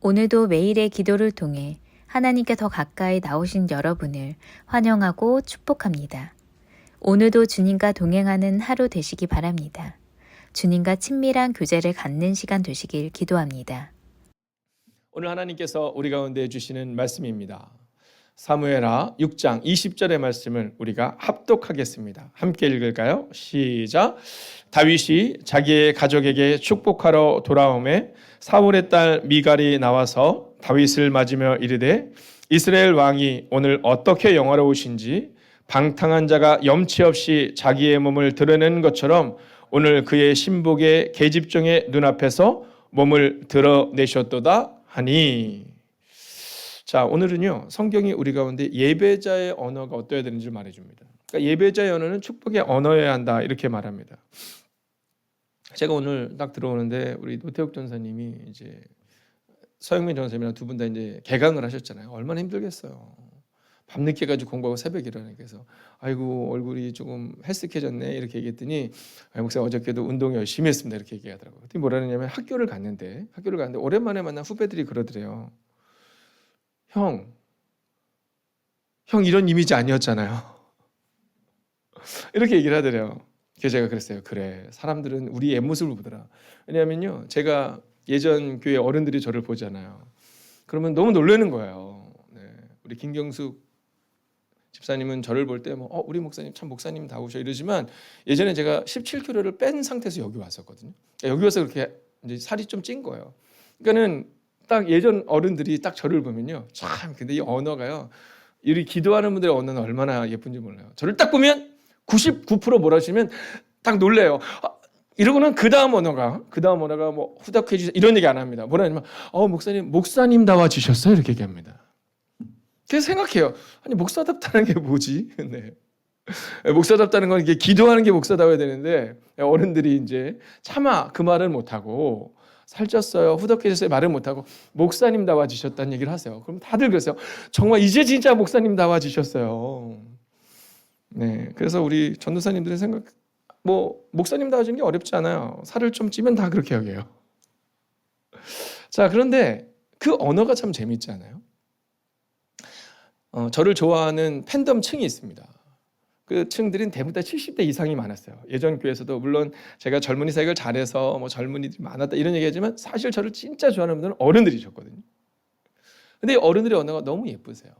오늘도 매일의 기도를 통해 하나님께 더 가까이 나오신 여러분을 환영하고 축복합니다. 오늘도 주님과 동행하는 하루 되시기 바랍니다. 주님과 친밀한 교제를 갖는 시간 되시길 기도합니다. 오늘 하나님께서 우리 가운데 주시는 말씀입니다. 사무엘하 6장 20절의 말씀을 우리가 합독하겠습니다. 함께 읽을까요? 시작. 다윗이 자기의 가족에게 축복하러 돌아오매 사울의 딸 미갈이 나와서 다윗을 맞으며 이르되 이스라엘 왕이 오늘 어떻게 영화로우신지 방탕한 자가 염치 없이 자기의 몸을 드러내는 것처럼 오늘 그의 신복의 계집종의 눈앞에서 몸을 드러내셨도다 하니. 자, 오늘은요, 성경이 우리 가운데 예배자의 언어가 어떠해야 되는지 말해줍니다. 그러니까 예배자의 언어는 축복의 언어여야 한다, 이렇게 말합니다. 제가 오늘 딱 들어오는데 우리 노태욱 전사님이 이제 서영민 전사님이랑 두 분 다 이제 개강을 하셨잖아요. 얼마나 힘들겠어요. 밤늦게까지 공부하고 새벽에 일어나니까. 그래서 아이고 얼굴이 조금 헬쓱해졌네 이렇게 얘기했더니 목사님 어저께도 운동 열심히 했습니다 이렇게 얘기하더라고요. 그랬더니 뭐라 그러냐면 학교를 갔는데 오랜만에 만난 후배들이 그러더래요. 형 이런 이미지 아니었잖아요. 이렇게 얘기를 하더래요. 그래서 제가 그랬어요. 그래, 사람들은 우리 옛모습을 보더라. 왜냐하면요, 제가 예전 교회 어른들이 저를 보잖아요. 그러면 너무 놀라는 거예요. 네, 우리 김경숙 집사님은 저를 볼 때 우리 목사님 참 목사님다우셔 이러지만 예전에 제가 17kg를 뺀 상태에서 여기 왔었거든요. 여기 와서 그렇게 이제 살이 좀 찐 거예요. 그러니까는 딱 예전 어른들이 딱 저를 보면요, 참 근데 이 언어가요, 우리 기도하는 분들의 언어는 얼마나 예쁜지 몰라요. 저를 딱 보면 99% 뭐라 하시면 딱 놀래요. 이러고는 그 다음 언어가 뭐 후덕해지세요 이런 얘기 안 합니다. 뭐라 하냐면 목사님다워지셨어요 이렇게 얘기합니다. 그래서 생각해요. 아니 목사답다는 게 뭐지? 네. 목사답다는 건 이게 기도하는 게 목사다워야 되는데 어른들이 이제 차마 그 말을 못하고 살쪘어요, 후덕해졌어요 말을 못하고 목사님다워지셨다는 얘기를 하세요. 그럼 다들 그러세요. 정말 이제 진짜 목사님다워지셨어요. 네, 그래서 우리 전도사님들의 생각, 목사님다워지는 게 어렵지 않아요. 살을 좀 찌면 다 그렇게 여겨요. 자, 그런데 그 언어가 참 재밌지 않아요? 저를 좋아하는 팬덤 층이 있습니다. 그 층들은 대부분 다 70대 이상이 많았어요. 예전 교회에서도 물론 제가 젊은이 사역을 잘해서 젊은이들이 많았다 이런 얘기하지만 사실 저를 진짜 좋아하는 분들은 어른들이셨거든요. 근데 어른들의 언어가 너무 예쁘세요.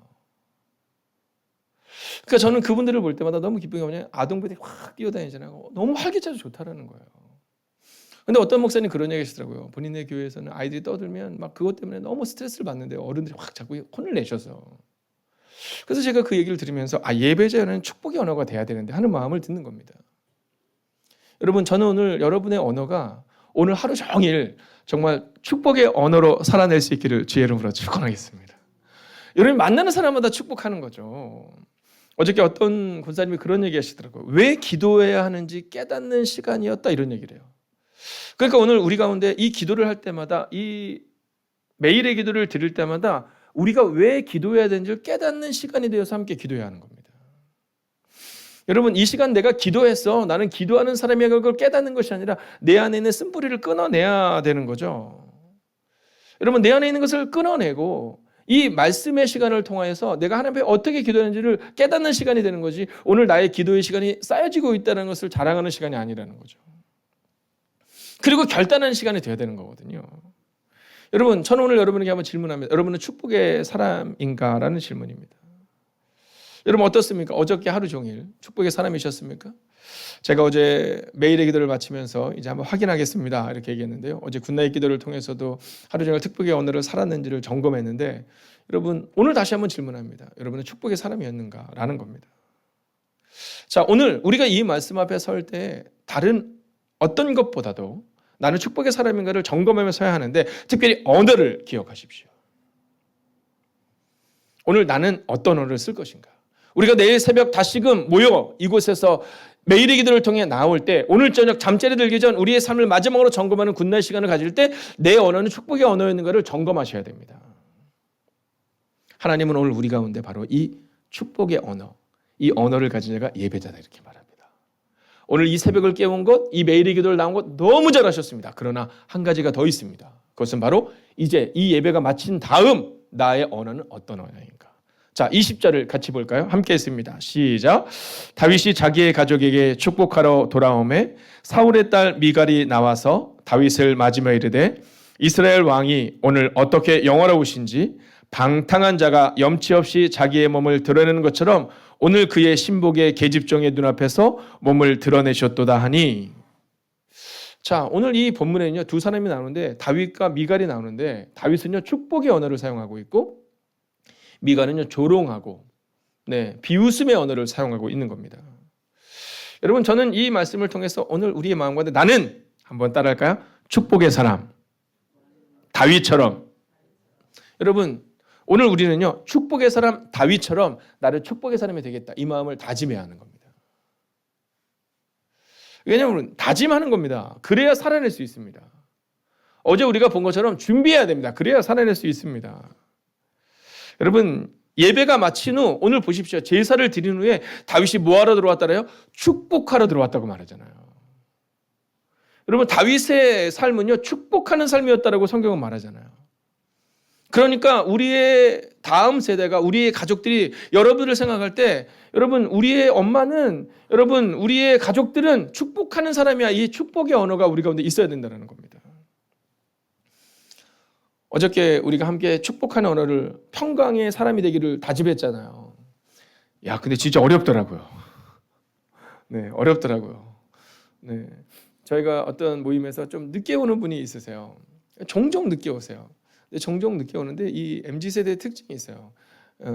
그러니까 저는 그분들을 볼 때마다 너무 기쁜 게 뭐냐면 아동부들이 확 뛰어다니잖아요. 너무 활기차서 좋다라는 거예요. 근데 어떤 목사님 그런 얘기 하시더라고요. 본인의 교회에서는 아이들이 떠들면 막 그것 때문에 너무 스트레스를 받는데 어른들이 확 자꾸 혼을 내셔서. 그래서 제가 그 얘기를 들으면서 예배자는 축복의 언어가 돼야 되는데 하는 마음을 듣는 겁니다. 여러분, 저는 오늘 여러분의 언어가 오늘 하루 종일 정말 축복의 언어로 살아낼 수 있기를 주의 이름으로 축원하겠습니다. 여러분 만나는 사람마다 축복하는 거죠. 어저께 어떤 권사님이 그런 얘기 하시더라고요. 왜 기도해야 하는지 깨닫는 시간이었다 이런 얘기를 해요. 그러니까 오늘 우리 가운데 이 기도를 할 때마다 이 매일의 기도를 드릴 때마다 우리가 왜 기도해야 되는지를 깨닫는 시간이 되어서 함께 기도해야 하는 겁니다. 여러분 이 시간 내가 기도했어. 나는 기도하는 사람이야. 그걸 깨닫는 것이 아니라 내 안에 있는 쓴뿌리를 끊어내야 되는 거죠. 여러분 내 안에 있는 것을 끊어내고 이 말씀의 시간을 통하여서 내가 하나님 앞에 어떻게 기도하는지를 깨닫는 시간이 되는 거지 오늘 나의 기도의 시간이 쌓여지고 있다는 것을 자랑하는 시간이 아니라는 거죠. 그리고 결단하는 시간이 돼야 되는 거거든요. 여러분 저는 오늘 여러분에게 한번 질문합니다. 여러분은 축복의 사람인가? 라는 질문입니다. 여러분 어떻습니까? 어저께 하루 종일 축복의 사람이셨습니까? 제가 어제 매일의 기도를 마치면서 이제 한번 확인하겠습니다 이렇게 얘기했는데요. 어제 굿나잇 기도를 통해서도 하루 종일 축복의 언어를 살았는지를 점검했는데 여러분 오늘 다시 한번 질문합니다. 여러분은 축복의 사람이었는가? 라는 겁니다. 자, 오늘 우리가 이 말씀 앞에 설 때 다른 어떤 것보다도 나는 축복의 사람인가를 점검하며 서야 하는데 특별히 언어를 기억하십시오. 오늘 나는 어떤 언어를 쓸 것인가? 우리가 내일 새벽 다시금 모여 이곳에서 매일의 기도를 통해 나올 때 오늘 저녁 잠자리 들기 전 우리의 삶을 마지막으로 점검하는 굿나잇 시간을 가질 때 내 언어는 축복의 언어였는가를 점검하셔야 됩니다. 하나님은 오늘 우리 가운데 바로 이 축복의 언어, 이 언어를 가진 자가 예배자다 이렇게 말합니다. 오늘 이 새벽을 깨운 것, 이 매일의 기도를 나온 것 너무 잘하셨습니다. 그러나 한 가지가 더 있습니다. 그것은 바로 이제 이 예배가 마친 다음 나의 언어는 어떤 언어인가. 자, 20절을 같이 볼까요? 함께 했습니다. 시작. 다윗이 자기의 가족에게 축복하러 돌아오매 사울의 딸 미갈이 나와서 다윗을 맞으며 이르되 이스라엘 왕이 오늘 어떻게 영화로우신지 방탕한 자가 염치 없이 자기의 몸을 드러내는 것처럼 오늘 그의 신복의 계집종의 눈앞에서 몸을 드러내셨도다 하니. 자, 오늘 이 본문에는요 두 사람이 나오는데 다윗과 미갈이 나오는데 다윗은요 축복의 언어를 사용하고 있고 미갈은요 조롱하고 비웃음의 언어를 사용하고 있는 겁니다. 여러분, 저는 이 말씀을 통해서 오늘 우리의 마음과 나는 한번 따라할까요? 축복의 사람 다윗처럼. 여러분, 오늘 우리는요 축복의 사람 다윗처럼 나를 축복의 사람이 되겠다 이 마음을 다짐해야 하는 겁니다. 왜냐하면 다짐하는 겁니다. 그래야 살아낼 수 있습니다. 어제 우리가 본 것처럼 준비해야 됩니다. 그래야 살아낼 수 있습니다. 여러분, 예배가 마친 후 오늘 보십시오. 제사를 드린 후에 다윗이 뭐하러 들어왔다래요? 축복하러 들어왔다고 말하잖아요. 여러분, 다윗의 삶은요 축복하는 삶이었다라고 성경은 말하잖아요. 그러니까 우리의 다음 세대가 우리의 가족들이 여러분을 생각할 때 여러분 우리의 엄마는 여러분 우리의 가족들은 축복하는 사람이야. 이 축복의 언어가 우리 가운데 있어야 된다는 겁니다. 어저께 우리가 함께 축복하는 언어를 평강의 사람이 되기를 다짐했잖아요. 야, 근데 진짜 어렵더라고요. 네, 어렵더라고요. 네, 저희가 어떤 모임에서 좀 늦게 오는 분이 있으세요. 종종 늦게 오세요. 근데 종종 늦게 오는데 이 MZ세대의 특징이 있어요.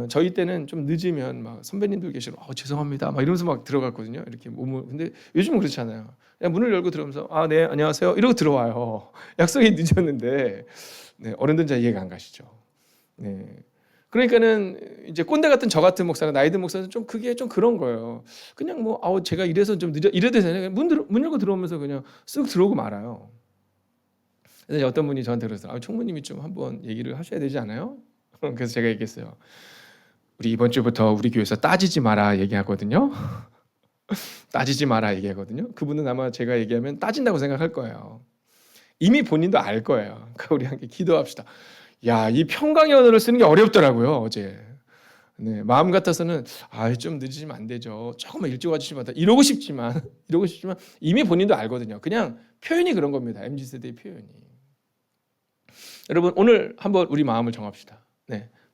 저희 때는 좀 늦으면 막 선배님들 계시면 죄송합니다 막 이러면서 막 들어갔거든요. 이렇게 몸을. 근데 요즘은 그렇지 않아요. 그냥 문을 열고 들어오면서 네 안녕하세요 이러고 들어와요. 약속이 늦었는데 어른들은 잘 이해가 안 가시죠. 그러니까는 이제 꼰대 같은 저 같은 목사나 나이 든 목사는 좀 그게 좀 그런 거예요. 그냥 제가 이래서 좀 이래도 되냐 문 열고 들어오면서 그냥 쓱 들어오고 말아요. 그래서 어떤 분이 저한테 그러세요. 총무님이 좀 한번 얘기를 하셔야 되지 않아요? 그래서 제가 얘기했어요. 우리 이번 주부터 우리 교회에서 따지지 마라 얘기하거든요. 따지지 마라 얘기하거든요. 그분은 아마 제가 얘기하면 따진다고 생각할 거예요. 이미 본인도 알 거예요. 그러니까 우리 함께 기도합시다. 야, 이 평강의 언어를 쓰는 게 어렵더라고요 어제. 마음 같아서는 좀 늦으시면 안 되죠. 조금만 일찍 와주시면 이러고 싶지만 이미 본인도 알거든요. 그냥 표현이 그런 겁니다. MZ세대의 표현이. 여러분, 오늘 한번 우리 마음을 정합시다.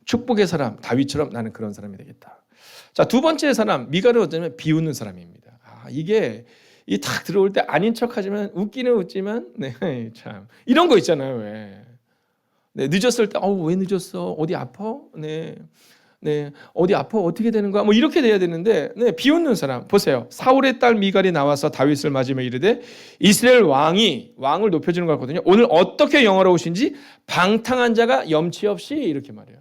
축복의 사람 다윗처럼 나는 그런 사람이 되겠다. 자, 두 번째 사람 미갈은 어쩌면 비웃는 사람입니다. 이게 이 탁 들어올 때 아닌 척하지만 웃기는 웃지만 참 이런 거 있잖아요. 왜 늦었을 때 왜 늦었어? 어디 아파? 어디 아파? 어떻게 되는 거야? 이렇게 돼야 되는데 비웃는 사람 보세요. 사울의 딸 미갈이 나와서 다윗을 맞으며 이르되 이스라엘 왕을 높여주는 것 같거든요. 오늘 어떻게 영화로우신지 방탕한 자가 염치 없이 이렇게 말해요.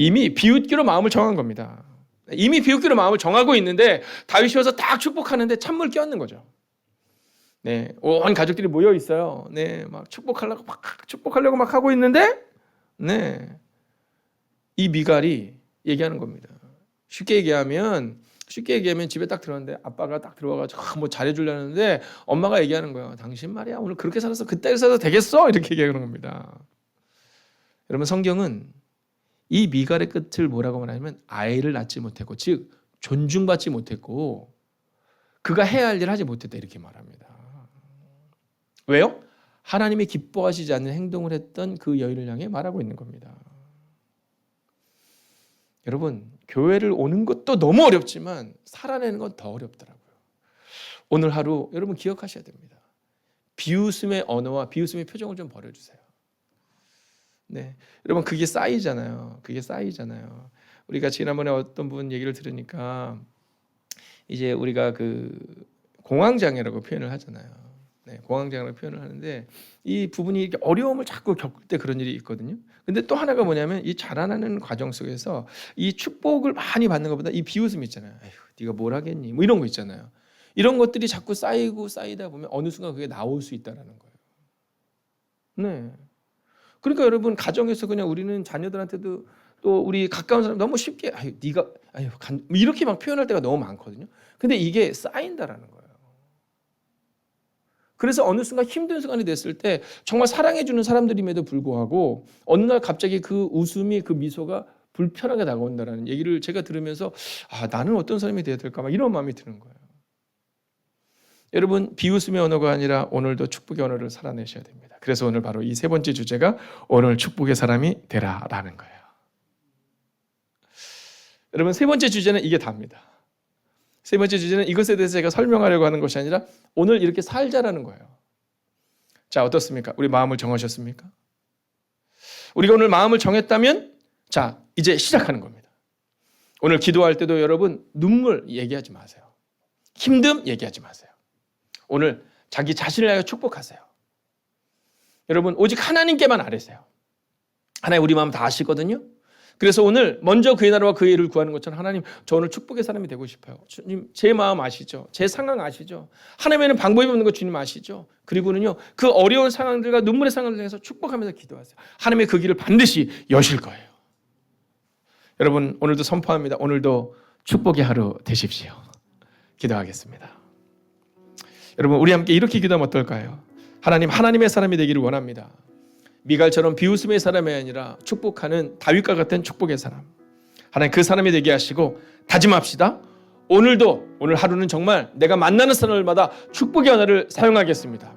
이미 비웃기로 마음을 정한 겁니다. 이미 비웃기로 마음을 정하고 있는데 다윗이 와서 딱 축복하는데 찬물 껴안는 거죠. 온 가족들이 모여 있어요. 막 축복하려고 막 하고 있는데 이 미갈이 얘기하는 겁니다. 쉽게 얘기하면 집에 딱 들어왔는데 아빠가 딱 들어와가지고 잘해주려는데 엄마가 얘기하는 거예요. 당신 말이야 오늘 그렇게 살아서 그따위 살아서 되겠어? 이렇게 얘기하는 겁니다. 여러분, 성경은 이 미갈의 끝을 뭐라고 말하냐면 아이를 낳지 못했고 즉 존중받지 못했고 그가 해야 할 일을 하지 못했다 이렇게 말합니다. 왜요? 하나님이 기뻐하시지 않는 행동을 했던 그 여인을 향해 말하고 있는 겁니다. 여러분, 교회를 오는 것도 너무 어렵지만 살아내는 건 더 어렵더라고요. 오늘 하루 여러분 기억하셔야 됩니다. 비웃음의 언어와 비웃음의 표정을 좀 버려주세요. 여러분 그게 쌓이잖아요. 우리가 지난번에 어떤 분 얘기를 들으니까 이제 우리가 그 공황장애라고 표현을 하잖아요. 공황장애라고 표현을 하는데 이 부분이 이렇게 어려움을 자꾸 겪을 때 그런 일이 있거든요. 근데 또 하나가 뭐냐면 이 자라나는 과정 속에서 이 축복을 많이 받는 것보다 이 비웃음 있잖아요. 에휴, 네가 뭘 하겠니? 이런 거 있잖아요. 이런 것들이 자꾸 쌓이다 보면 어느 순간 그게 나올 수 있다라는 거예요. 그러니까 여러분 가정에서 그냥 우리는 자녀들한테도 또 우리 가까운 사람 너무 쉽게 이렇게 막 표현할 때가 너무 많거든요. 근데 이게 쌓인다라는 거예요. 그래서 어느 순간 힘든 순간이 됐을 때 정말 사랑해주는 사람들임에도 불구하고 어느 날 갑자기 그 웃음이, 그 미소가 불편하게 다가온다는 얘기를 제가 들으면서 나는 어떤 사람이 되어야 될까 막 이런 마음이 드는 거예요. 여러분, 비웃음의 언어가 아니라 오늘도 축복의 언어를 살아내셔야 됩니다. 그래서 오늘 바로 이 세 번째 주제가 오늘 축복의 사람이 되라라는 거예요. 여러분, 세 번째 주제는 이게 답니다. 세 번째 주제는 이것에 대해서 제가 설명하려고 하는 것이 아니라 오늘 이렇게 살자라는 거예요. 자, 어떻습니까? 우리 마음을 정하셨습니까? 우리가 오늘 마음을 정했다면 자, 이제 시작하는 겁니다. 오늘 기도할 때도 여러분 눈물 얘기하지 마세요. 힘듦 얘기하지 마세요. 오늘 자기 자신을 위하여 축복하세요. 여러분, 오직 하나님께만 아뢰세요. 하나님 우리 마음 다 아시거든요. 그래서 오늘 먼저 그의 나라와 그의 일을 구하는 것처럼 하나님, 저 오늘 축복의 사람이 되고 싶어요. 주님, 제 마음 아시죠? 제 상황 아시죠? 하나님에는 방법이 없는 거 주님 아시죠? 그리고는요, 그 어려운 상황들과 눈물의 상황을 통해서 축복하면서 기도하세요. 하나님의 그 길을 반드시 여실 거예요. 여러분, 오늘도 선포합니다. 오늘도 축복의 하루 되십시오. 기도하겠습니다. 여러분, 우리 함께 이렇게 기도하면 어떨까요? 하나님, 하나님의 사람이 되기를 원합니다. 미갈처럼 비웃음의 사람이 아니라 축복하는 다윗과 같은 축복의 사람. 하나님, 그 사람이 되게 하시고 다짐합시다. 오늘 하루는 정말 내가 만나는 사람들마다 축복의 언어를 사용하겠습니다.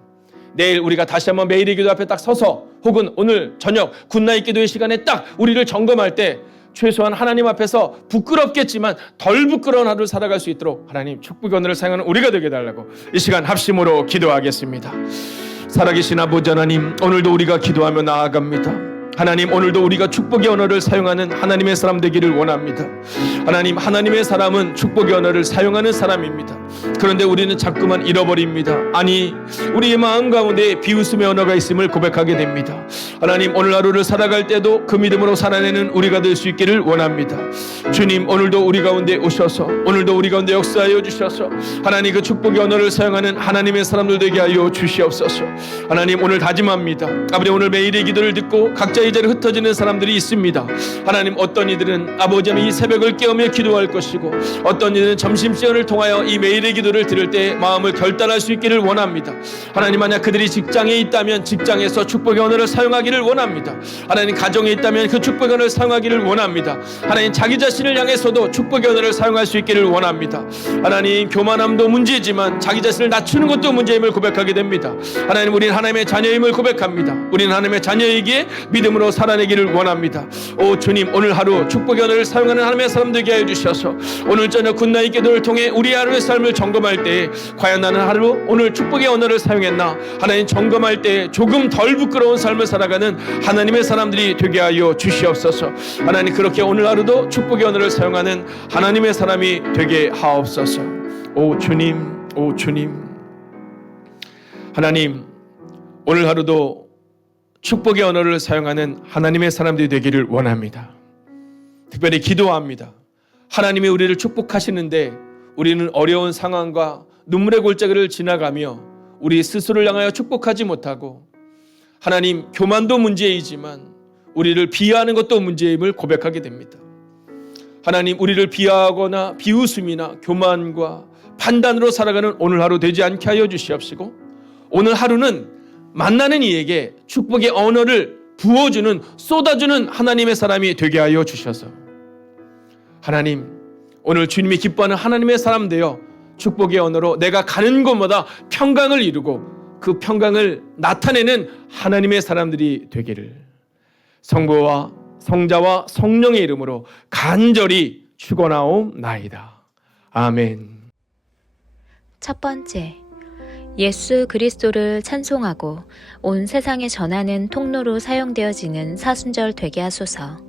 내일 우리가 다시 한번 매일의 기도 앞에 딱 서서 혹은 오늘 저녁 굿나잇 기도의 시간에 딱 우리를 점검할 때 최소한 하나님 앞에서 부끄럽겠지만 덜 부끄러운 하루를 살아갈 수 있도록 하나님 축복의 언어를 사용하는 우리가 되게 해달라고 이 시간 합심으로 기도하겠습니다. 살아계신 아버지 하나님, 오늘도 우리가 기도하며 나아갑니다. 하나님, 오늘도 우리가 축복의 언어를 사용하는 하나님의 사람 되기를 원합니다. 하나님, 하나님의 사람은 축복의 언어를 사용하는 사람입니다. 그런데 우리는 자꾸만 잃어버립니다. 아니, 우리의 마음 가운데 비웃음의 언어가 있음을 고백하게 됩니다. 하나님, 오늘 하루를 살아갈 때도 그 믿음으로 살아내는 우리가 될 수 있기를 원합니다. 주님, 오늘도 우리 가운데 오셔서 오늘도 우리 가운데 역사하여 주셔서 하나님 그 축복의 언어를 사용하는 하나님의 사람들 되게 하여 주시옵소서. 하나님, 오늘 다짐합니다. 아버지, 오늘 매일의 기도를 듣고 각자 이제를 흩어지는 사람들이 있습니다. 하나님, 어떤 이들은 아버지 이 새벽을 깨우며 기도할 것이고 어떤 이들은 점심시간을 통하여 이 매일의 기도를 들을 때 마음을 결단할 수 있기를 원합니다. 하나님, 만약 그들이 직장에 있다면 직장에서 축복의 언어를 사용하기를 원합니다. 하나님, 가정에 있다면 그 축복의 언어를 사용하기를 원합니다. 하나님, 자기 자신을 향해서도 축복의 언어를 사용할 수 있기를 원합니다. 하나님, 교만함도 문제지만 자기 자신을 낮추는 것도 문제임을 고백하게 됩니다. 하나님, 우리는 하나님의 자녀임을 고백합니다. 우리는 하나님의 자녀이기에 믿음으로 살아내기를 원합니다. 오 주님, 오늘 하루 축복의 언어를 사용하는 하나님의 사람 되게 하여 주셔서 오늘 저녁 굿나잇 기도를 통해 우리 하루의 삶을 점검할 때 과연 나는 하루 오늘 축복의 언어를 사용했나, 하나님 점검할 때 조금 덜 부끄러운 삶을 살아가는 하나님의 사람들이 되게 하여 주시옵소서. 하나님, 그렇게 오늘 하루도 축복의 언어를 사용하는 하나님의 사람이 되게 하옵소서. 오 주님, 오 주님, 하나님, 오늘 하루도 축복의 언어를 사용하는 하나님의 사람들이 되기를 원합니다. 특별히 기도합니다. 하나님이 우리를 축복하시는데 우리는 어려운 상황과 눈물의 골짜기를 지나가며 우리 스스로를 향하여 축복하지 못하고, 하나님, 교만도 문제이지만 우리를 비하하는 것도 문제임을 고백하게 됩니다. 하나님, 우리를 비하하거나 비웃음이나 교만과 판단으로 살아가는 오늘 하루 되지 않게 하여 주시옵시고, 오늘 하루는 만나는 이에게 축복의 언어를 부어주는, 쏟아주는 하나님의 사람이 되게 하여 주셔서 하나님, 오늘 주님이 기뻐하는 하나님의 사람 되어 축복의 언어로 내가 가는 곳마다 평강을 이루고 그 평강을 나타내는 하나님의 사람들이 되기를 성부와 성자와 성령의 이름으로 간절히 축원하옵나이다. 아멘. 첫 번째, 예수 그리스도를 찬송하고 온 세상에 전하는 통로로 사용되어지는 사순절 되게 하소서.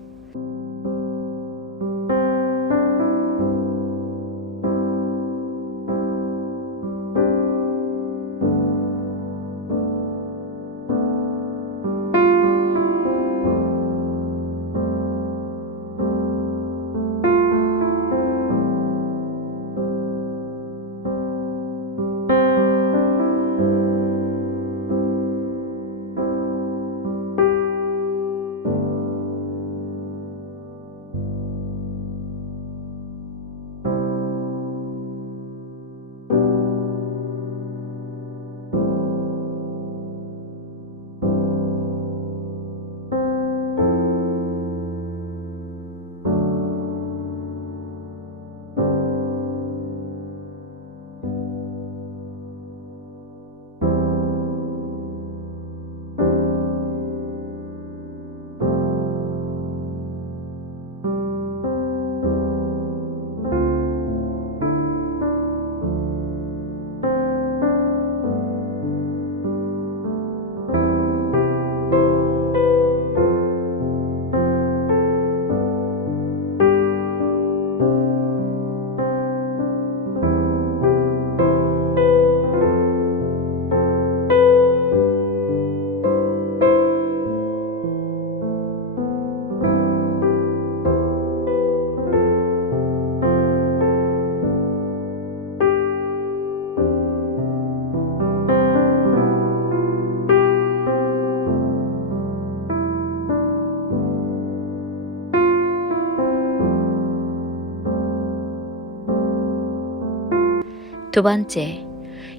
두 번째,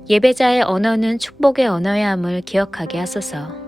예배자의 언어는 축복의 언어야 함을 기억하게 하소서.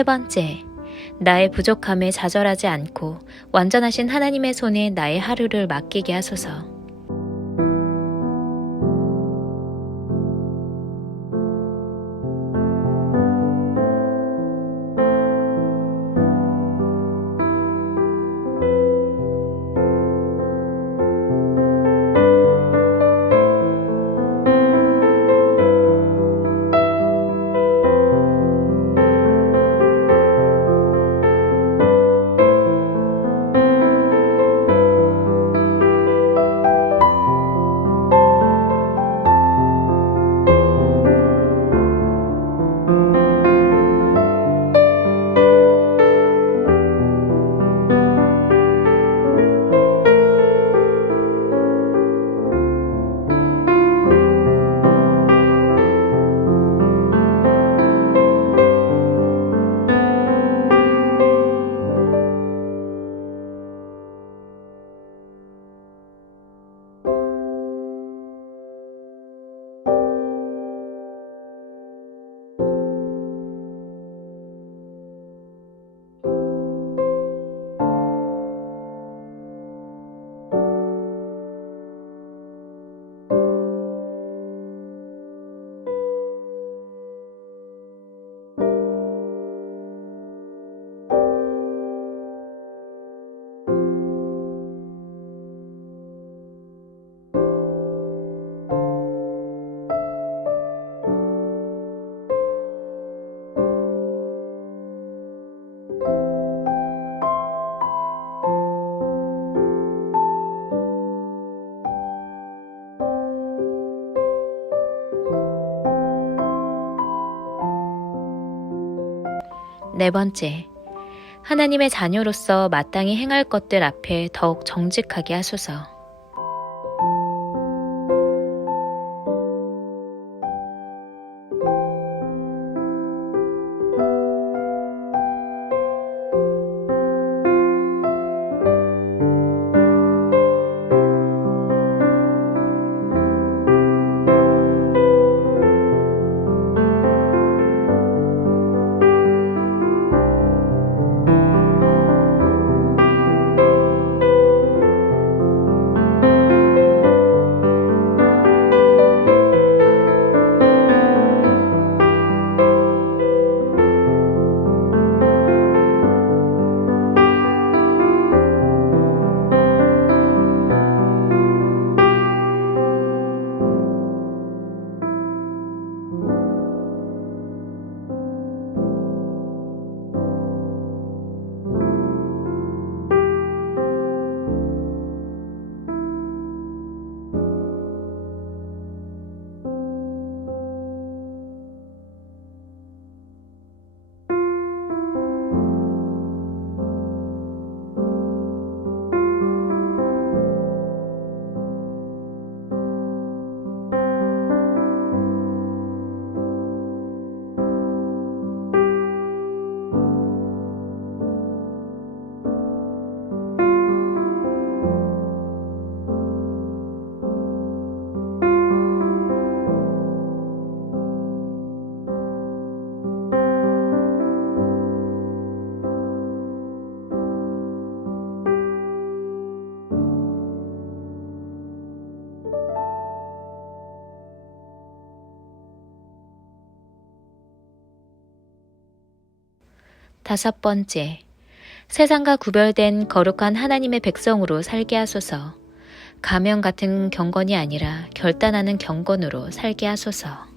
세 번째, 나의 부족함에 좌절하지 않고 완전하신 하나님의 손에 나의 하루를 맡기게 하소서. 네 번째, 하나님의 자녀로서 마땅히 행할 것들 앞에 더욱 정직하게 하소서. 5번째, 세상과 구별된 거룩한 하나님의 백성으로 살게 하소서. 가면 같은 경건이 아니라 결단하는 경건으로 살게 하소서.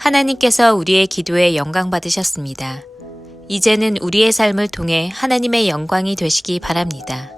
하나님께서 우리의 기도에 영광 받으셨습니다. 이제는 우리의 삶을 통해 하나님의 영광이 되시기 바랍니다.